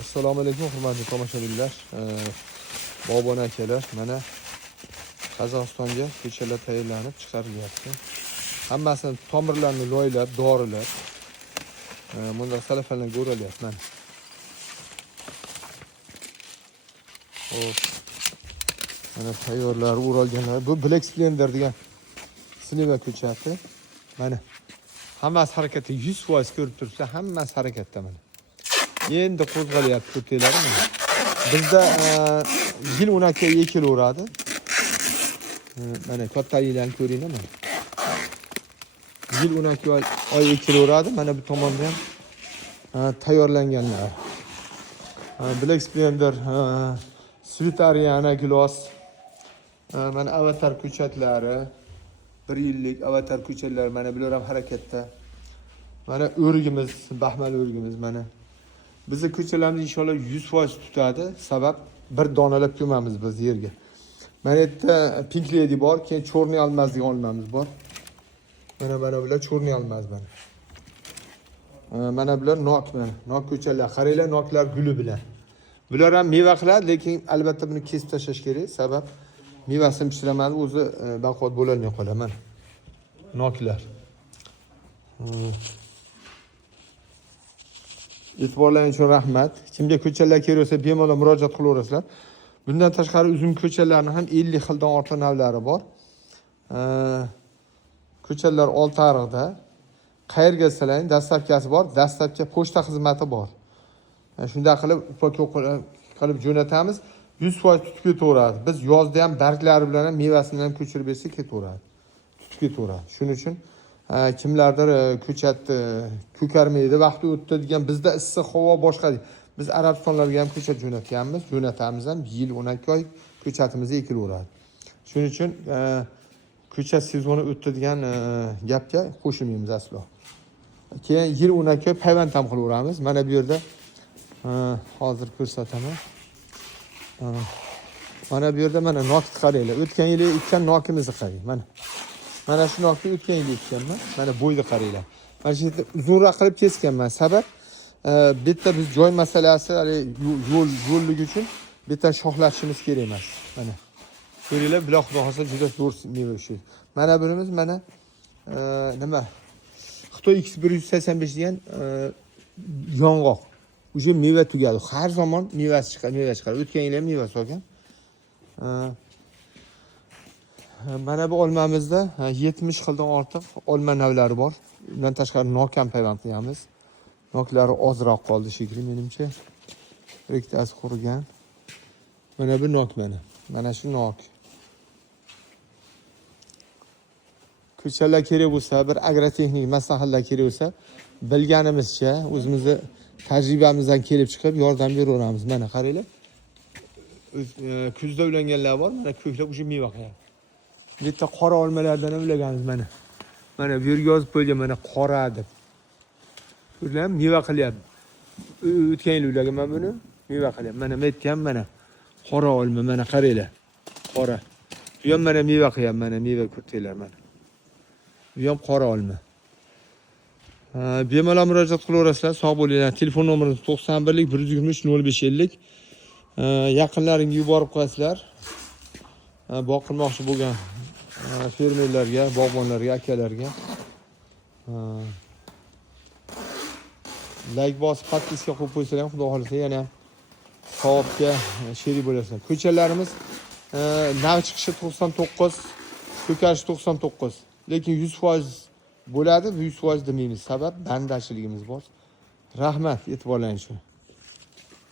Assalomu alaykum hurmatli tomoshabinlar. Bobon akalar, mana Qozog'istonga ko'chalar tayyorlanib chiqarilyapti. Hammasini tomirlarni loylab, dorilab, bunda salafanlarga o'ralyapti mana. Hop. Mana tayyorlar, o'ralganlar. Bu Black Splendor degan sineva ko'chati. Mana hammasi harakatda 100% ko'rib turibsizlar, hammasi harakatda mana. Endi qo'zg'alyapti ko'rtinglar mana. Bizda yil 12 ekilaveradi. Mana kattaliklarni ko'ringlar mana. Yil 12 oy ekilaveradi. Mana bu tomonda ham tayyorlanganlar. Black Splendor, Sweet Ariana Gloss, mana avatar ko'chatlari, 1 yillik avatar ko'chatlar, mana bular ham harakatda. Mana o'rgimiz, baxmal o'rgimiz mana. Bizning ko'chalarimiz inshaalloh 100% tutadi. Sabab bir donalab ko'mamiz biz yerga. Mana bu yerda Pink Lady bor, keyin Chorniy almaz degan olmamiz bor. Mana bular Chorniy almaz mana. Mana bular nok mana. Nok ko'chalar, qaranglar noklar guli bilan. Bular ham meva qiladi, lekin albatta buni kesib tashlash kerak. Sabab mevasini pishiramadi, o'zi baquvvat bo'la olmay qoladi mana. Noklar. E'tiborlaringiz uchun rahmat. Kimga ko'chalar kerak bo'lsa, bemalol murojaat qilaverasizlar. Bundan tashqari uzum ko'chalarning ham 50 xildan ortiq navlari bor. Ko'chalar Oltiariqda. Qayerga silang, dastlabkasi bor, dastlabki pochta xizmati bor. Shunday qilib upakov qilib jo'natamiz. 100% tutib ketaveradi. Biz yozda ham barglari bilan ham mevasini ham ko'chirib bersak ketaveradi. Tutib ketaveradi. Shuning uchun kimlardir ko'chat ko'karmaydi, vaqti o'tdi degan, bizda issiq havo boshqa. Biz Arabistonlarga ham ko'chat jo'natamiz ham yil 12 oy ko'chatimizni ekilaveradi. Shuning uchun ko'chat sezoni o'tdi degan gapga qo'shilmaymiz aslo. Keyin yil 12 oy payvand ham qilaveramiz. Mana bu yerda hozir ko'rsataman. Mana bu yerda mana nokni qaranglar. O'tgan yili ekkan nokimizni qarang. Mana shu nokni o'tgan yili ekkanman. Mana bo'yni qaranglar. Mana shu yerda uzunroq qilib kesganman. Sabab bu yerda biz joy masalasi, yo'llik uchun bu yerdan shoxlatishimiz kerak emas. Mana ko'ringlar, bular xudo xolsa juda zo'r meva o'shaydi. Mana birimiz mana nima? Xitoy X185 degan yong'oq. Uje meva tugadi. Har zamon mevasi chiqadi. O'tgan yil ham meva solgan. Mana bu olmamizda 70 xildan ortiq olma navlari bor. Undan tashqari nok ham payvand qilamiz. Noklari ozroq qoldi shekilli menimcha. Rektasi qurigan. Mana bu nok mana. Mana shu nok. Ko'chalar kerak bo'lsa, bir agrotexnik maslahatlar kerak bo'lsa, bilganimizcha, o'zimizni tajribamizdan kelib chiqib yordam beraveramiz. Mana qaranglar. Kuzda ulanganlar bor, mana ko'klar o'sha meva qilyapti. Bu yerda qora olmalardan ham ulaganmiz mana. Mana bu yerga yozib qo'ygan mana qora deb. Ular meva qilyapti. O'tgan yil ulaganman buni, meva qilyapti. Mana bu yerda ham mana qora olma, mana qaranglar. Qora. Bu ham mana meva qilyapti, mana meva ko'rtinglar mana. Bu ham qora olma. Bemalol murojaat qilaverasizlar. Sog' bo'linglar. Telefon nomerimiz 91 123 0550. Yaqinlaringga yuborib qo'yasizlar. Boqilmoqchi bo'lgan fermerlarga, bog'bonlarga, akalarga. Like bosib, podpiska qo'yib qo'ysanglar ham xudo xolasa yana savobga sherik bo'lasizlar. Ko'chalarimiz nav chiqishi 99, ko'karishi 99. Lekin 100% bo'ladi, 100% demaymiz. Sabab bandachiligimiz bor. Rahmat e'tiborlaringiz uchun.